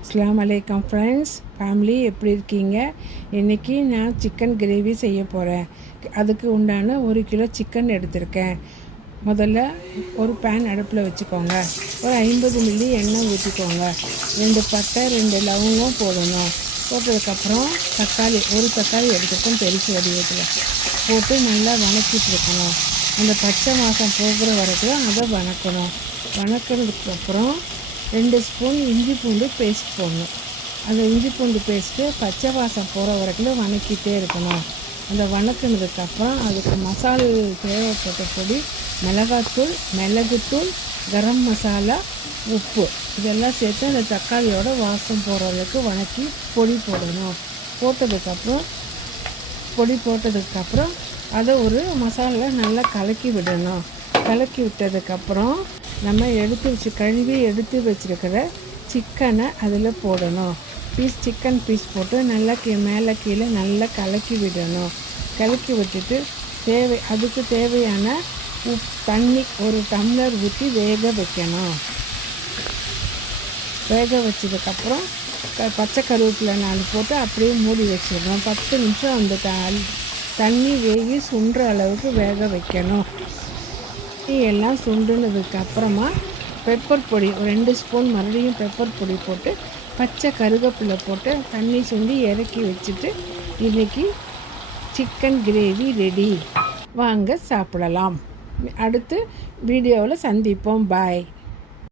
அஸ்ஸலாமு அலைக்கும் friends, family எப்படி இருக்கீங்க? இன்றைக்கி நான் சிக்கன் கிரேவி செய்ய போகிறேன். அதுக்கு உண்டான 1 கிலோ சிக்கன் எடுத்திருக்கேன். முதல்ல ஒரு பேன் அடுப்பில் வச்சுக்கோங்க. ஒரு 50 மில்லி எண்ணெய் ஊற்றிக்கோங்க. 2 பட்டை 2 லவங்கம் போடணும். போட்டதுக்கப்புறம் ஒரு தக்காளி எடுத்துக்கணும், பெருசு வடிவத்தில் போட்டு நல்லா வணக்கிட்டு இருக்கணும். அந்த பச்சை வாசம் போகிற வரைக்கும் அதை வணக்கணும். வணக்கினதுக்கப்புறம் 2 ஸ்பூன் இஞ்சி பூண்டு பேஸ்ட் போடணும். அந்த இஞ்சி பூண்டு பேஸ்ட்டு பச்சை வாசம் போகிற வரைக்கும் வணக்கிட்டே இருக்கணும். அந்த வணக்கினதுக்கப்புறம் அதுக்கு மசாலா தேவைப்பட்ட பொடி, மிளகாத்தூள், மிளகுத்தூள், கரம் மசாலா, உப்பு இதெல்லாம் சேர்த்து அந்த தக்காளியோட வாசம் போகிற அளவுக்கு வணக்கி பொடி போடணும். பொடி போட்டதுக்கப்புறம் அதை ஒரு மசாலா நல்லா கலக்கி விடணும். கலக்கி விட்டதுக்கப்புறம் நம்ம கழுவி எடுத்து வச்சுருக்கிற சிக்கனை அதில் போடணும். சிக்கன் பீஸ் போட்டு நல்லா மேலே கீழே நல்லா கலக்கி விடணும். கலக்கி விட்டுட்டு அதுக்கு தேவையான தண்ணி 1 டம்ளர் ஊற்றி வேக வைக்கணும். வேக வச்சதுக்கப்புறம் பச்சை கருவேப்பிலை 4 போட்டு அப்படியே மூடி வச்சிடணும். 10 நிமிஷம் அந்த தண்ணி வேகி சுண்டுற அளவுக்கு வேக வைக்கணும். எல்லாம் சுண்டுனதுக்கப்புறமா பெப்பர் பொடி 2 ஸ்பூன் மறுபடியும் பெப்பர் பொடி போட்டு பச்சை கருவேப்பிலை போட்டு தண்ணி சுண்டி இறக்கி வச்சுட்டு இன்றைக்கி சிக்கன் கிரேவி ரெடி. வாங்க சாப்பிடலாம். அடுத்து வீடியோவில் சந்திப்போம். பாய்.